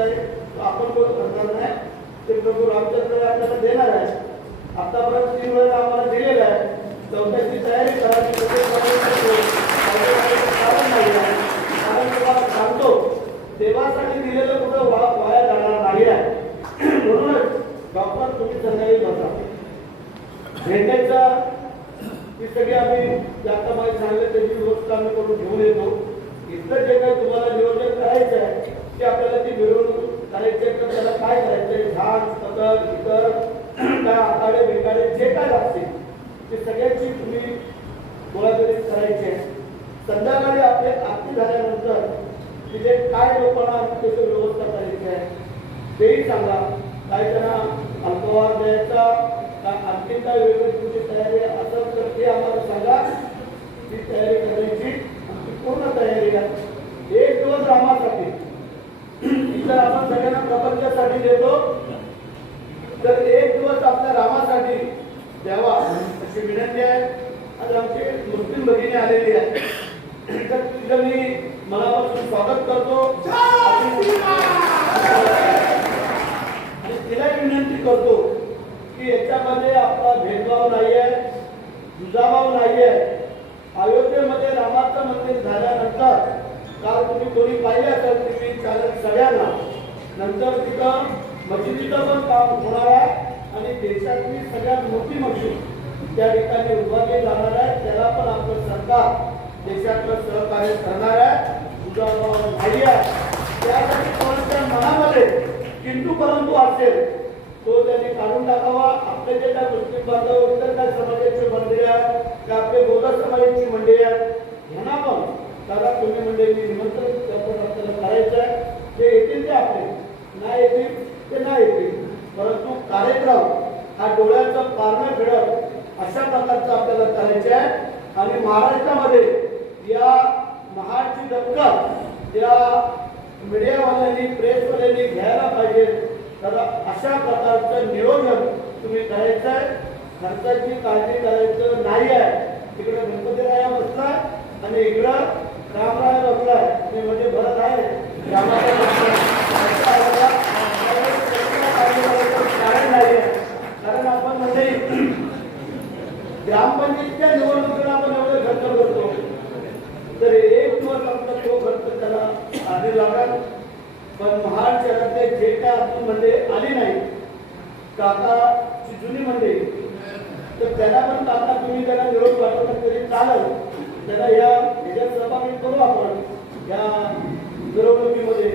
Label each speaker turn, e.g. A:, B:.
A: आहे आपण कोण करणार नाही? ते प्रभू रामचंद्र आपल्याला देणार आहे आतापर्यंत तीन वेळेला आम्हाला दिलेला आहे. चौथ्याची तयारी करायची सांगतो देवासाठी दिलेलं कुठं वा वाया जाणार नाही आहे. म्हणूनच डॉक्टर तुम्ही संध्याकाळी बसा. भेटायचा ती सगळी आम्ही जास्त माहिती सांगले त्याची व्यवस्था आम्ही करून घेऊन येतो. इथलं जे काही तुम्हाला नियोजन करायचं आहे ते आपल्याला ती मिळवून ते सगळ्यांची तुम्ही गोळाबेरीज करायची आहे. संध्याकाळी आपले आरती झाल्यानंतर तिथे काय लोकांना त्याची व्यवस्था करायची आहे तेही सांगा. काही त्यांना अल्पवार द्यायचा काय आणखी काय वेगळी तुमची तयारी असेल तर ते आम्हाला सांगा. ती तयारी करायची आमची पूर्ण तयारी आहे एक दिवस रामासाठी. इतर आपण सगळ्यांना प्रपंचासाठी देतो. तर एक दिवस आपल्या रामासाठी द्यावा. अशी विनंती आहे. आज आमची मुस्लिम भगिनी आलेली आहे तर तिथं मी मनापासून स्वागत करतो. आणि तिलाही विनंती करतो की याच्यामध्ये आपला भेदभाव नाही आहे दुजाभाव नाही आहे अयोध्येमध्ये रामाचं मंदिर झाल्यानंतर काल तुम्ही कोणी पाहिलं असेल तुम्ही चॅनल सगळ्यांना नंतर तिथं मशिदीचं पण काम होणार आहे. आणि देशातली सगळ्यात मोठी मशीन त्या ठिकाणी उभारली जाणार आहे. त्याला पण आपलं सरकार देशातलं सहकार्य करणार आहे. नाही आहे. त्यासाठी कोणाच्या मनामध्ये किंतू परंतु असेल तो त्याने काढून टाकावा. आपले जे काय मुस्लिम बांधव इतर काय समाजाची मंदिरे आहेत त्या आपले बौद्ध समाजाची मंडळी आहेत ह्यांना पण दादा तुम्ही मंडळी निमंत्रण आपण आपल्याला करायचं आहे. ते येतील ते आपले. नाही येतील ते नाही येतील. परंतु कार्यक्रम हा डोळ्याचं पारणं फिरत अशा प्रकारचं आपल्याला करायचं आहे. आणि महाराष्ट्रामध्ये या महाडची दक्कल या मीडियावाल्यांनी प्रेसवाल्यांनी घ्यायला पाहिजे. तर अशा प्रकारचं नियोजन तुम्ही करायचं आहे. खर्चाची काळजी करायचं नाही आहे. तिकडे गणपतीराया बसला आणि इकडं रामराया बसलाय. ते म्हणजे भरत आहे. रामाचा ग्रामपंचायतीच्या निवडणुकीला आपण एवढे खर्च करतो तर एक दिवस आपला तो खर्च त्याला आधी लागला. पण महाड शहरातले जे काय आपण म्हणजे आले नाही काका जुनी म्हणजे तर त्याला पण काका तुम्ही त्याला निरोप पाठवला तरी चालेल. त्याला या ह्याच्यात सहभागी करू आपण या मिरवणुकीमध्ये